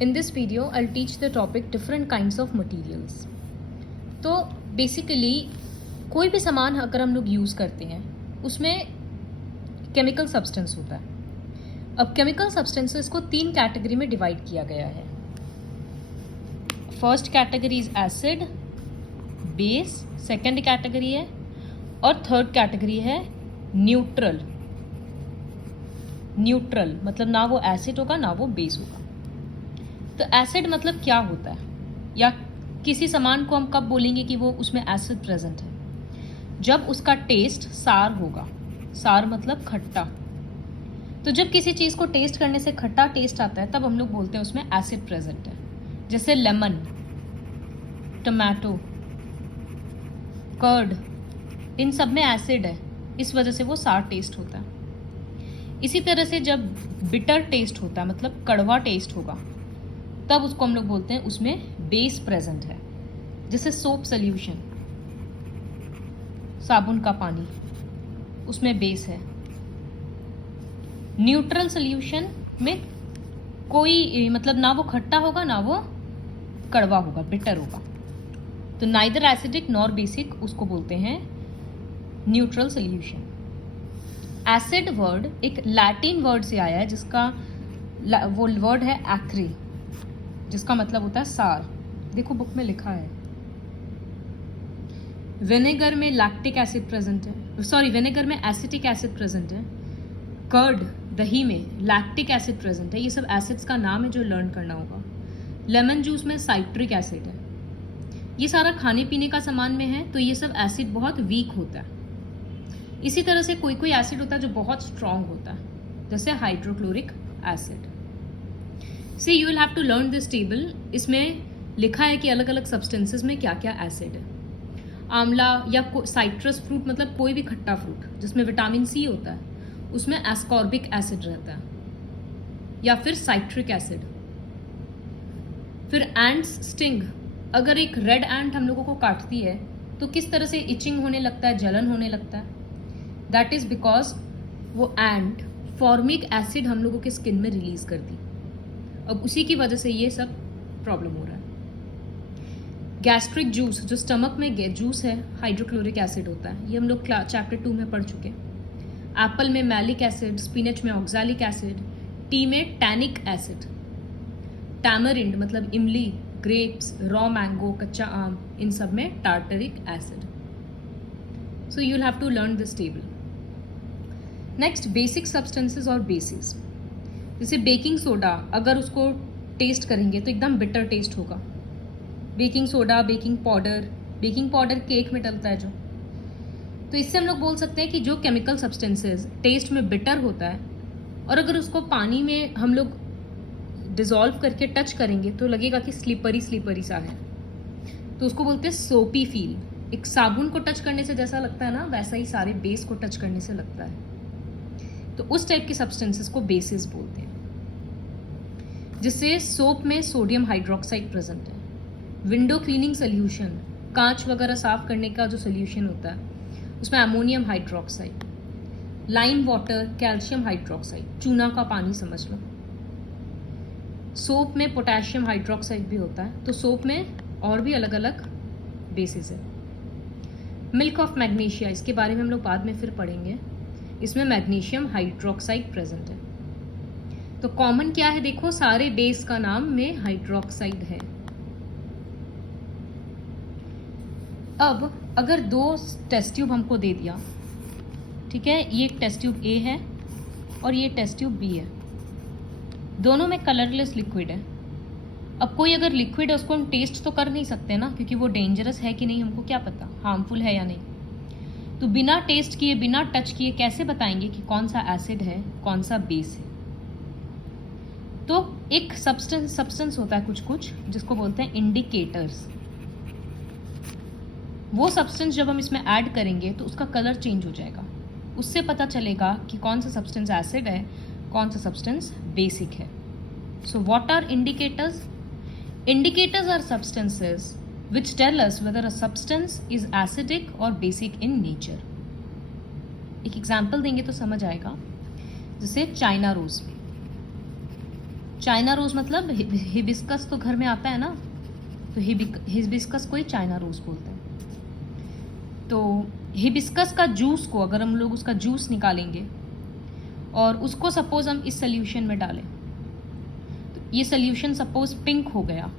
In this video, I'll teach the topic different kinds of materials. तो basically कोई भी सामान अगर हम लोग यूज़ करते हैं उसमें केमिकल सब्सटेंस होता है। अब केमिकल सब्सटेंसेस को 3 कैटेगरी में डिवाइड किया गया है। First category is acid, base, second category है, और थर्ड कैटेगरी है न्यूट्रल। न्यूट्रल मतलब ना वो एसिड होगा ना वो बेस होगा। तो एसिड मतलब क्या होता है, या किसी सामान को हम कब बोलेंगे कि वो उसमें एसिड प्रेजेंट है? जब उसका टेस्ट सार होगा। सार मतलब खट्टा। तो जब किसी चीज़ को टेस्ट करने से खट्टा टेस्ट आता है तब हम लोग बोलते हैं उसमें एसिड प्रेजेंट है। जैसे लेमन, टमाटो, कर्ड, इन सब में एसिड है, इस वजह से वो सार टेस्ट होता है। इसी तरह से जब बिटर टेस्ट होता है मतलब कड़वा टेस्ट होगा तब उसको हम लोग बोलते हैं उसमें बेस प्रेजेंट है। जैसे सोप सोल्यूशन, साबुन का पानी, उसमें बेस है। न्यूट्रल सोल्यूशन में कोई मतलब ना वो खट्टा होगा ना वो कड़वा होगा, बिटर होगा। तो नाइदर एसिडिक नॉर बेसिक, उसको बोलते हैं न्यूट्रल सोल्यूशन। एसिड वर्ड एक लैटिन वर्ड से आया है जिसका वो वर्ड है एक्रे, जिसका मतलब होता है सार। देखो बुक में लिखा है। विनेगर में लैक्टिक एसिड प्रेजेंट है, सॉरी विनेगर में एसिटिक एसिड प्रेजेंट है। कर्ड दही में लैक्टिक एसिड प्रेजेंट है। ये सब एसिड्स का नाम है जो लर्न करना होगा। लेमन जूस में साइट्रिक एसिड है। ये सारा खाने पीने का सामान में है, तो ये सब एसिड बहुत वीक होता है। इसी तरह से कोई कोई एसिड होता है जो बहुत स्ट्रांग होता है, जैसे hydrochloric acid. See you will have to learn this table. इसमें लिखा है कि अलग अलग सब्सटेंसेस में क्या क्या एसिड है। आंवला या साइट्रस फ्रूट मतलब कोई भी खट्टा फ्रूट जिसमें विटामिन सी होता है उसमें एस्कॉर्बिक एसिड रहता है, या फिर साइट्रिक एसिड। फिर एंट्स स्टिंग, अगर एक रेड एंट हम लोगों को काटती है तो किस तरह से इचिंग होने लगता है, जलन होने लगता है? दैट इज बिकॉज वो एंट फॉर्मिक एसिड हम लोगों के स्किन में रिलीज कर दी। अब उसी की वजह से ये सब प्रॉब्लम हो रहा है। गैस्ट्रिक जूस, जो स्टमक में जूस है, हाइड्रोक्लोरिक एसिड होता है। ये हम लोग चैप्टर 2 में पढ़ चुके हैं। एप्पल में मैलिक एसिड, स्पिनच में ऑक्सैलिक एसिड, टी में टैनिक एसिड। टैमरिंड मतलब इमली, ग्रेप्स, रॉ मैंगो, कच्चा आम, इन सब में tartaric acid. So you will have to learn this table. Next, basic substances और बेसिस। जैसे बेकिंग सोडा, अगर उसको टेस्ट करेंगे तो एकदम बिटर टेस्ट होगा। Baking soda, baking powder cake में डलता है जो, तो इससे हम लोग बोल सकते हैं कि जो केमिकल सब्सटेंसेस टेस्ट में बिटर होता है और अगर उसको पानी में हम लोग डिजॉल्व करके टच करेंगे तो लगेगा कि स्लिपरी सा है, तो उसको बोलते हैं सोपी फील। एक साबुन को टच करने से जैसा लगता है ना, वैसा ही सारे बेस को टच करने से लगता है। तो उस टाइप के सब्सटेंसेस को बेसिस बोलते हैं। जिससे सोप में सोडियम हाइड्रोक्साइड प्रेजेंट है। विंडो क्लीनिंग सोल्यूशन, कांच वगैरह साफ करने का जो सोल्यूशन होता है उसमें ammonium hydroxide. Lime water, calcium hydroxide, चूना का पानी समझ लो। सोप में पोटेशियम हाइड्रोक्साइड भी होता है। तो सोप में और भी अलग अलग बेसिस है। मिल्क ऑफ मैग्नीशिया, इसके बारे में हम लोग बाद में फिर पढ़ेंगे। इसमें मैग्नीशियम हाइड्रोक्साइड प्रेजेंट है। तो कॉमन क्या है, देखो सारे बेस का नाम में हाइड्रोक्साइड है। अब अगर 2 टेस्ट ट्यूब हमको दे दिया, ठीक है, ये टेस्ट ट्यूब ए है और ये टेस्ट ट्यूब बी है, दोनों में कलरलेस लिक्विड है। अब कोई अगर लिक्विड है उसको हम टेस्ट तो कर नहीं सकते ना, क्योंकि वो डेंजरस है कि नहीं हमको क्या पता, हार्मफुल है या नहीं। तो बिना टेस्ट किए, बिना टच किए कैसे बताएंगे कि कौन सा एसिड है कौन सा बेस है? तो एक सब्सटेंस होता है कुछ जिसको बोलते हैं इंडिकेटर्स। वो सब्सटेंस जब हम इसमें ऐड करेंगे तो उसका कलर चेंज हो जाएगा। उससे पता चलेगा कि कौन सा सब्सटेंस एसिड है, कौन सा सब्सटेंस बेसिक है। So what are indicators? Indicators are substances which tell us whether a substance is acidic or basic in nature. एक एग्जाम्पल देंगे तो समझ आएगा। जैसे चाइना रोज, चाइना रोज मतलब हिबिस्कस तो घर में आता है ना, तो हिबिस्कस को ही चाइना रोज बोलते हैं। तो हिबिस्कस का जूस को अगर हम लोग उसका जूस निकालेंगे और उसको सपोज हम इस सोल्यूशन में डालें, तो ये सोल्यूशन सपोज पिंक हो गया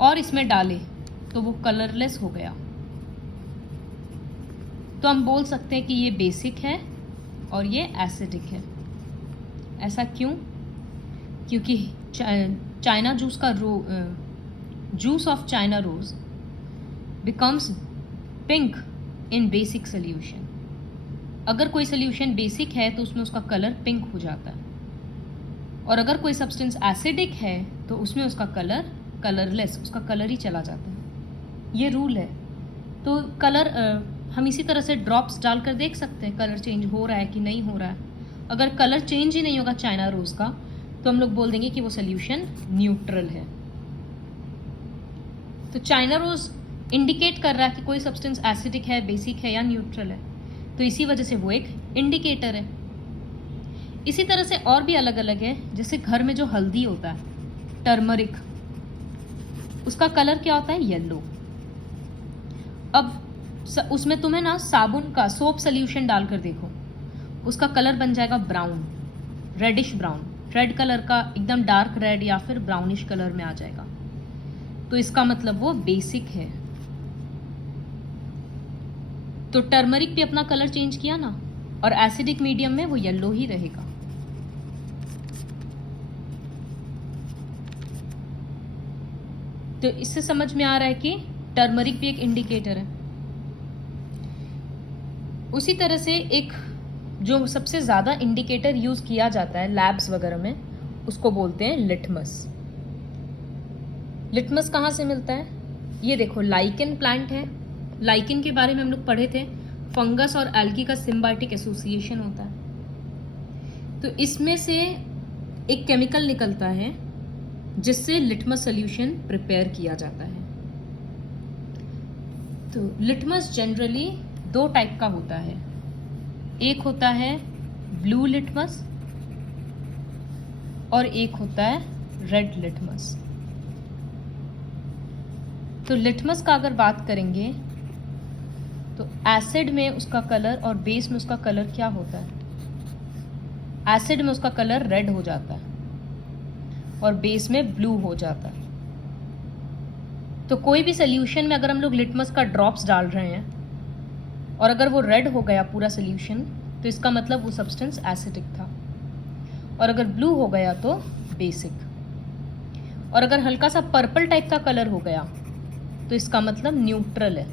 और इसमें डाले तो वो कलरलेस हो गया, तो हम बोल सकते हैं कि ये बेसिक है और ये एसिडिक है। ऐसा क्यों? क्योंकि चाइना जूस का juice of China rose becomes pink in basic solution. अगर कोई सोल्यूशन बेसिक है तो उसमें उसका कलर पिंक हो जाता है, और अगर कोई सब्सटेंस एसिडिक है तो उसमें उसका कलर कलरलेस, उसका कलर ही चला जाता है। ये रूल है। तो कलर हम इसी तरह से ड्रॉप्स डालकर देख सकते हैं कलर चेंज हो रहा है कि नहीं हो रहा है। अगर कलर चेंज ही नहीं होगा चाइना रोज का, तो हम लोग बोल देंगे कि वो सोल्यूशन न्यूट्रल है। तो चाइना रोज इंडिकेट कर रहा है कि कोई सब्सटेंस एसिडिक है, बेसिक है या न्यूट्रल है, तो इसी वजह से वो एक इंडिकेटर है। इसी तरह से और भी अलग अलग है। जैसे घर में जो हल्दी होता है, टर्मरिक, उसका कलर क्या होता है? येलो। अब उसमें तुम्हें ना साबुन का सोप सोल्यूशन डालकर देखो, उसका कलर बन जाएगा brown, reddish brown, red colour का, एकदम डार्क रेड या फिर ब्राउनिश कलर में आ जाएगा। तो इसका मतलब वो बेसिक है। तो टर्मरिक भी अपना कलर चेंज किया ना, और एसिडिक मीडियम में वो येलो ही रहेगा। तो इससे समझ में आ रहा है कि टर्मरिक भी एक इंडिकेटर है। उसी तरह से एक जो सबसे ज़्यादा इंडिकेटर यूज किया जाता है लैब्स वगैरह में, उसको बोलते हैं लिटमस। लिटमस कहाँ से मिलता है? ये देखो, लाइकेन प्लांट है। लाइकेन के बारे में हम लोग पढ़े थे, फंगस और एल्गी का सिम्बायोटिक एसोसिएशन होता है। तो इसमें से एक केमिकल निकलता है जिससे लिटमस सोल्यूशन प्रिपेयर किया जाता है। तो लिटमस जनरली दो टाइप का होता है। एक होता है ब्लू लिटमस और एक होता है रेड लिटमस। तो लिटमस का अगर बात करेंगे तो एसिड में उसका कलर और बेस में उसका कलर क्या होता है? एसिड में उसका कलर रेड हो जाता है और बेस में ब्लू हो जाता है। तो कोई भी सोल्यूशन में अगर हम लोग लिटमस का ड्रॉप्स डाल रहे हैं और अगर वो रेड हो गया पूरा सोल्यूशन, तो इसका मतलब वो सब्सटेंस एसिडिक था, और अगर ब्लू हो गया तो बेसिक, और अगर हल्का सा पर्पल टाइप का कलर हो गया तो इसका मतलब न्यूट्रल है।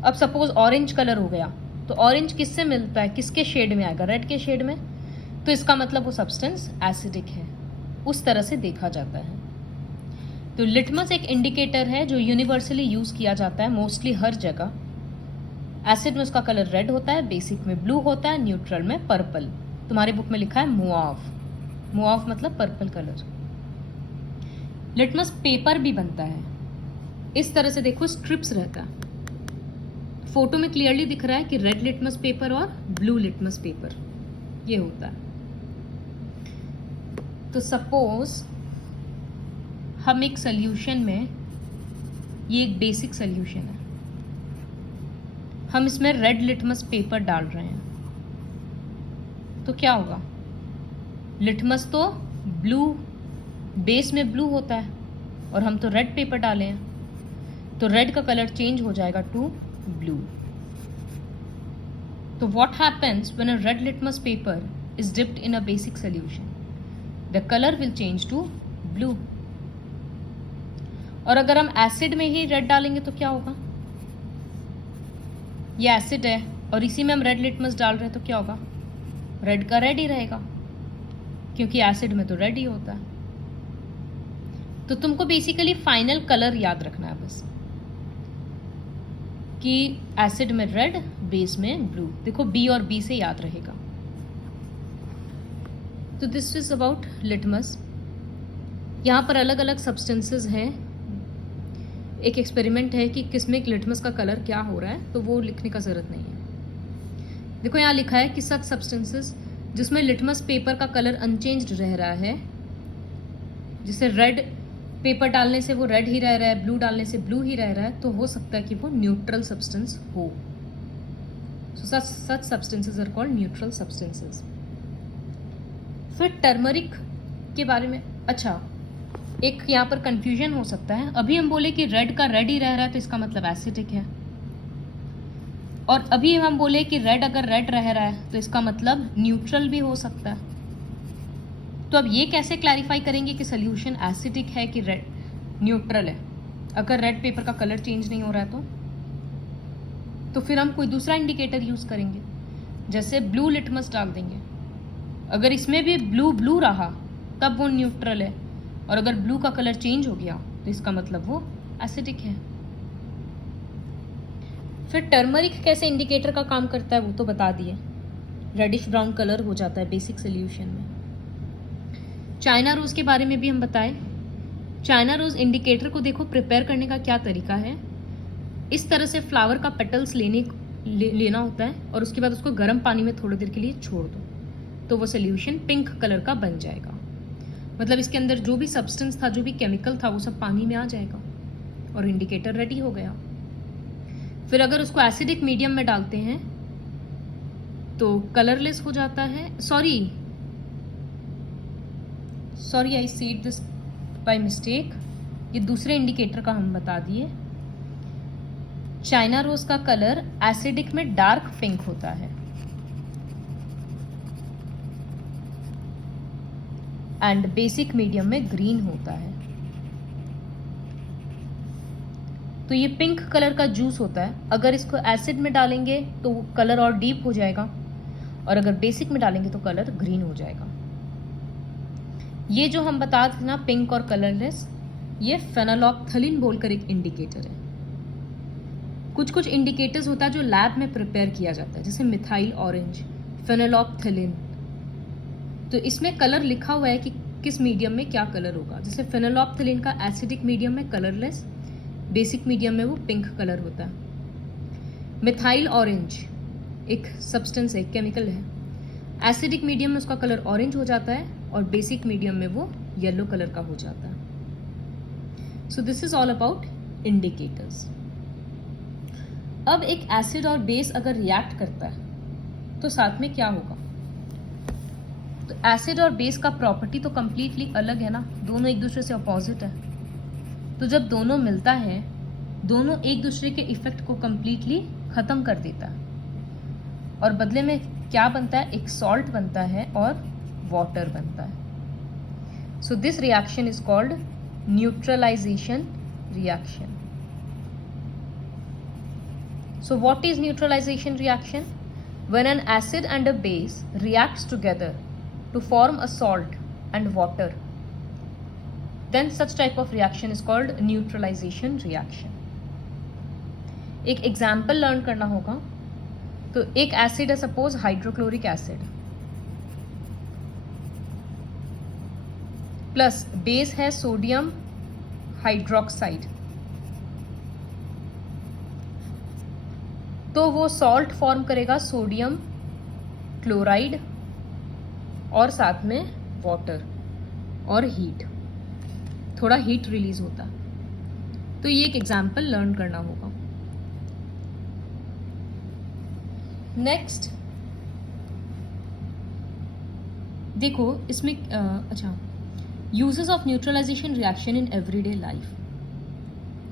अब सपोज ऑरेंज कलर हो गया, तो ऑरेंज किससे मिलता है, किसके शेड में आएगा? रेड के शेड में, तो इसका मतलब वो सब्सटेंस एसिडिक है। उस तरह से देखा जाता है। तो लिटमस एक इंडिकेटर है जो यूनिवर्सली यूज किया जाता है मोस्टली हर जगह। एसिड में उसका कलर रेड होता है, बेसिक में ब्लू होता है, न्यूट्रल में पर्पल। तुम्हारी बुक में लिखा है मुआव, मुआव मतलब पर्पल कलर। लिटमस पेपर भी बनता है इस तरह से, देखो स्ट्रिप्स रहता है। फोटो में क्लियरली दिख रहा है कि रेड लिटमस पेपर और ब्लू लिटमस पेपर ये होता है। तो सपोज हम एक सोल्यूशन में, ये एक बेसिक सोल्यूशन है, हम इसमें रेड लिटमस पेपर डाल रहे हैं, तो क्या होगा? लिटमस तो ब्लू, बेस में ब्लू होता है और हम तो रेड पेपर डाले हैं, तो रेड का कलर चेंज हो जाएगा टू ब्लू। तो what happens when a red litmus paper is dipped in a basic solution? The colour will change to blue. और अगर हम एसिड में ही रेड डालेंगे तो क्या होगा? ये एसिड है और इसी में हम रेड लिटमस डाल रहे हैं, तो क्या होगा? रेड का रेड ही रहेगा, क्योंकि एसिड में तो रेड ही होता है। तो तुमको बेसिकली फाइनल कलर याद रखना है बस, कि एसिड में रेड, बेस में ब्लू। देखो बी और बी से याद रहेगा। तो दिस इज अबाउट लिटमस। यहाँ पर अलग अलग सब्सटेंसेस हैं। एक एक्सपेरिमेंट है कि किसमें लिटमस का कलर क्या हो रहा है, तो वो लिखने का ज़रूरत नहीं है। देखो यहाँ लिखा है कि सच सब्सटेंसेस जिसमें लिटमस पेपर का कलर अनचेंज्ड रह रहा है, जिसे रेड पेपर डालने से वो रेड ही रह रहा है, ब्लू डालने से ब्लू ही रह रहा है, तो हो सकता है कि वो न्यूट्रल सब्सटेंस हो। So such substances are called neutral substances. फिर टर्मरिक के बारे में, अच्छा एक यहाँ पर कंफ्यूजन हो सकता है। अभी हम बोले कि रेड का रेड ही रह रहा है तो इसका मतलब एसिडिक है, और अभी हम बोले कि रेड अगर रेड रह रहा है तो इसका मतलब न्यूट्रल भी हो सकता है। तो अब ये कैसे क्लैरिफाई करेंगे कि सोल्यूशन एसिडिक है कि रेड न्यूट्रल है, अगर रेड पेपर का कलर चेंज नहीं हो रहा है तो फिर हम कोई दूसरा इंडिकेटर यूज करेंगे, जैसे ब्लू लिटमस डाल देंगे। अगर इसमें भी ब्लू ब्लू रहा तब वो न्यूट्रल है, और अगर ब्लू का कलर चेंज हो गया तो इसका मतलब वो एसिडिक है। फिर टर्मरिक कैसे इंडिकेटर का काम करता है वो तो बता दिए, रेडिश ब्राउन कलर हो जाता है बेसिक सोल्यूशन में। चाइना रोज के बारे में भी हम बताएं। चाइना रोज इंडिकेटर को देखो प्रिपेयर करने का क्या तरीका है। इस तरह से फ्लावर का पेटल्स लेना होता है और उसके बाद उसको गर्म पानी में थोड़ी देर के लिए छोड़ दो, तो वो सोल्यूशन पिंक कलर का बन जाएगा। मतलब इसके अंदर जो भी सब्सटेंस था, जो भी केमिकल था, वो सब पानी में आ जाएगा और इंडिकेटर रेडी हो गया। फिर अगर उसको एसिडिक मीडियम में डालते हैं तो कलरलेस हो जाता है। Sorry I seed this by mistake, ये दूसरे इंडिकेटर का हम बता दिए। चाइना रोज का कलर एसिडिक में डार्क पिंक होता है एंड बेसिक मीडियम में ग्रीन होता है। तो ये पिंक कलर का जूस होता है, अगर इसको एसिड में डालेंगे तो कलर और डीप हो जाएगा, और अगर बेसिक में डालेंगे तो कलर ग्रीन हो जाएगा। ये जो हम बता थे ना पिंक और कलरलेस, ये फेनोल्फथलीन बोलकर एक इंडिकेटर है। कुछ कुछ इंडिकेटर्स होता है जो लैब में प्रिपेयर किया जाता है, जैसे मिथाइल ऑरेंज, फेनोल्फथलीन। तो इसमें कलर लिखा हुआ है कि किस मीडियम में क्या कलर होगा। जैसे फेनोल्फथलीन का एसिडिक मीडियम में कलरलेस, बेसिक मीडियम में वो पिंक कलर होता है। मिथाइल ऑरेंज एक सब्सटेंस है, केमिकल है, एसिडिक मीडियम में उसका कलर ऑरेंज हो जाता है और बेसिक मीडियम में वो येलो कलर का हो जाता है। So this is all about indicators. अब एक एसिड और बेस अगर रिएक्ट करता है तो साथ में क्या होगा। तो एसिड और बेस का प्रॉपर्टी तो कंप्लीटली अलग है ना, दोनों एक दूसरे से अपोजिट है। तो जब दोनों मिलता है, दोनों एक दूसरे के इफेक्ट को कंप्लीटली खत्म कर देता है, और बदले में क्या बनता है, एक सॉल्ट बनता है और वाटर बनता है। So this reaction is called neutralisation reaction. So what is neutralization reaction? When an acid and a base reacts together to form a salt and water, then such type of reaction is called neutralization reaction. एक example learn करना होगा। तो एक acid है, suppose hydrochloric acid, plus base है sodium hydroxide, तो वो salt form करेगा सोडियम क्लोराइड और साथ में वाटर और हीट, थोड़ा हीट रिलीज होता। तो ये एक एग्जाम्पल लर्न करना होगा। नेक्स्ट देखो इसमें अच्छा, uses of neutralisation reaction in everyday life.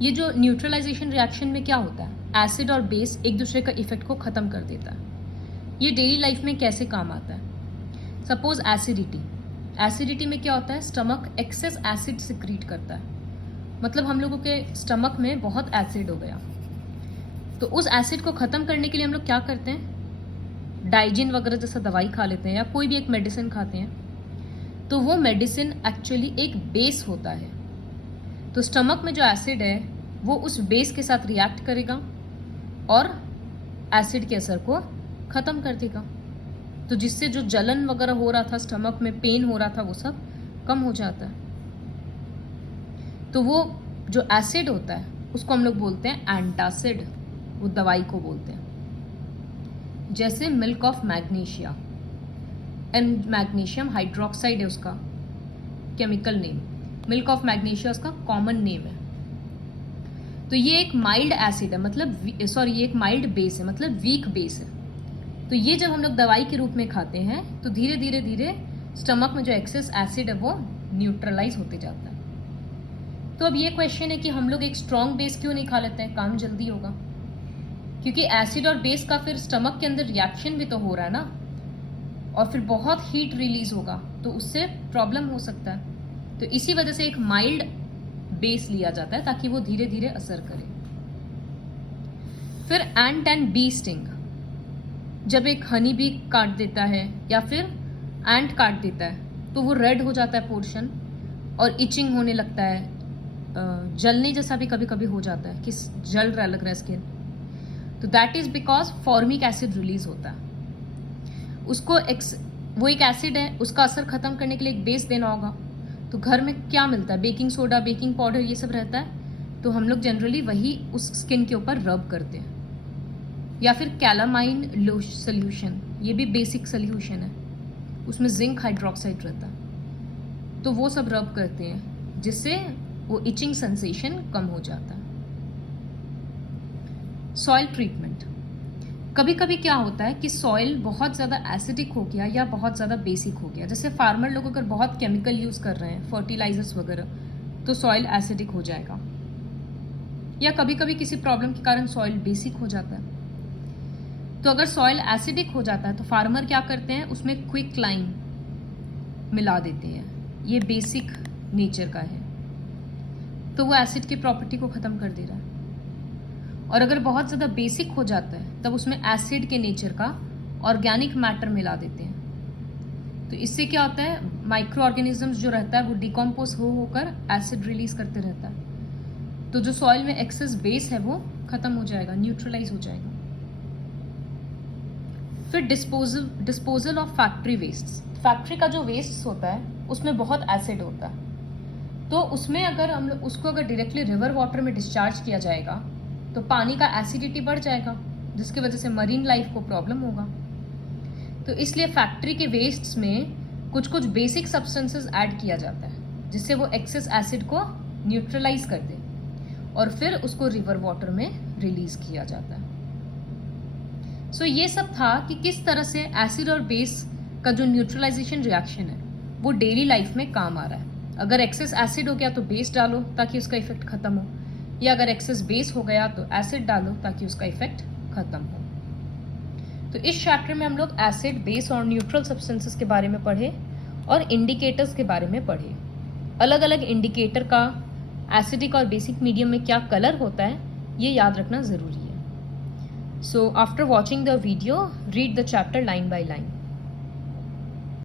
ये जो न्यूट्रलाइजेशन रिएक्शन में क्या होता है, एसिड और बेस एक दूसरे का इफेक्ट को खत्म कर देता है। ये डेली लाइफ में कैसे काम आता है। सपोज एसिडिटी में क्या होता है, स्टमक एक्सेस एसिड सिक्रीट करता है, मतलब हम लोगों के स्टमक में बहुत एसिड हो गया, तो उस एसिड को खत्म करने के लिए हम लोग क्या करते हैं, डाइजिन वगैरह जैसा दवाई खा लेते हैं या कोई भी एक मेडिसिन खाते हैं। तो वो मेडिसिन एक्चुअली एक बेस होता है। तो स्टमक में जो एसिड है वो उस बेस के साथ रिएक्ट करेगा और एसिड के असर को ख़त्म कर देगा, तो जिससे जो जलन वगैरह हो रहा था, स्टमक में पेन हो रहा था, वो सब कम हो जाता है। तो वो जो एसिड होता है उसको हम लोग बोलते हैं एंटासिड, वो दवाई को बोलते हैं। जैसे milk of magnesia, and magnesium hydroxide है उसका chemical name, milk of magnesia उसका कॉमन नेम है। तो ये एक माइल्ड एसिड है, मतलब ये एक माइल्ड बेस है, मतलब वीक बेस है। तो ये जब हम लोग दवाई के रूप में खाते हैं तो धीरे धीरे धीरे स्टमक में जो एक्सेस एसिड है वो न्यूट्रलाइज होते जाता है। तो अब ये क्वेश्चन है कि हम लोग एक स्ट्रॉन्ग बेस क्यों नहीं खा लेते हैं, काम जल्दी होगा। क्योंकि एसिड और बेस का फिर स्टमक के अंदर रिएक्शन भी तो हो रहा है ना, और फिर बहुत हीट रिलीज होगा, तो उससे प्रॉब्लम हो सकता है। तो इसी वजह से एक माइल्ड बेस लिया जाता है ताकि वो धीरे धीरे असर करे। फिर एंट एंड बी स्टिंग, जब एक हनी बी काट देता है या फिर एंट काट देता है तो वो रेड हो जाता है पोर्शन और इचिंग होने लगता है, जलने जैसा भी कभी कभी हो जाता है कि जल रहा लग रहा है स्किन। तो that is because formic acid release होता है। वो एक एसिड है, उसका असर खत्म करने के लिए एक बेस देना होगा। तो घर में क्या मिलता है, बेकिंग सोडा, बेकिंग पाउडर, ये सब रहता है। तो हम लोग जनरली वही उस स्किन के ऊपर रब करते हैं, या फिर कैलामाइन सोल्यूशन, ये भी बेसिक सोल्यूशन है, उसमें जिंक हाइड्रोक्साइड रहता है। तो वो सब रब करते हैं जिससे वो इचिंग सेंसेशन कम हो जाता है। सॉइल ट्रीटमेंट, कभी कभी क्या होता है कि सॉइल बहुत ज़्यादा एसिडिक हो गया या बहुत ज़्यादा बेसिक हो गया। जैसे फार्मर लोग अगर बहुत केमिकल यूज़ कर रहे हैं, फर्टिलाइजर्स वगैरह, तो सॉइल एसिडिक हो जाएगा। या कभी कभी किसी प्रॉब्लम के कारण सॉइल बेसिक हो जाता है। तो अगर सॉइल एसिडिक हो जाता है तो फार्मर क्या करते हैं, उसमें क्विक लाइम मिला देते हैं। ये बेसिक नेचर का है, तो वो एसिड की प्रॉपर्टी को ख़त्म कर दे रहा है। और अगर बहुत ज़्यादा बेसिक हो जाता है तब उसमें एसिड के नेचर का ऑर्गेनिक मैटर मिला देते हैं। तो इससे क्या होता है, माइक्रो ऑर्गेनिजम्स जो रहता है वो डिकम्पोज होकर एसिड रिलीज करते रहता है। तो जो सॉइल में एक्सेस बेस है वो खत्म हो जाएगा, न्यूट्रलाइज हो जाएगा। फिर disposal of factory waste. Factory का जो वेस्ट होता है उसमें बहुत एसिड होता है। तो उसमें अगर हम लोग उसको डायरेक्टली रिवर वाटर में डिस्चार्ज किया जाएगा तो पानी का एसिडिटी बढ़ जाएगा, जिसकी वजह से मरीन लाइफ को प्रॉब्लम होगा। तो इसलिए फैक्ट्री के वेस्ट्स में कुछ कुछ बेसिक सब्सटेंसेस ऐड किया जाता है जिससे वो एक्सेस एसिड को न्यूट्रलाइज कर दे और फिर उसको रिवर वाटर में रिलीज किया जाता है। सो ये सब था कि किस तरह से एसिड और बेस का जो न्यूट्रलाइजेशन रिएक्शन है वो डेली लाइफ में काम आ रहा है। अगर एक्सेस एसिड हो गया तो बेस डालो ताकि उसका इफेक्ट खत्म हो, या अगर एक्सेस बेस हो गया तो एसिड डालो ताकि उसका इफेक्ट खत्म हो। तो इस चैप्टर में हम लोग एसिड, बेस और न्यूट्रल सब्सटेंसेस के बारे में पढ़े और इंडिकेटर्स के बारे में पढ़े। अलग अलग इंडिकेटर का एसिडिक और बेसिक मीडियम में क्या कलर होता है ये याद रखना ज़रूरी है। So after watching the video, read the chapter line by line.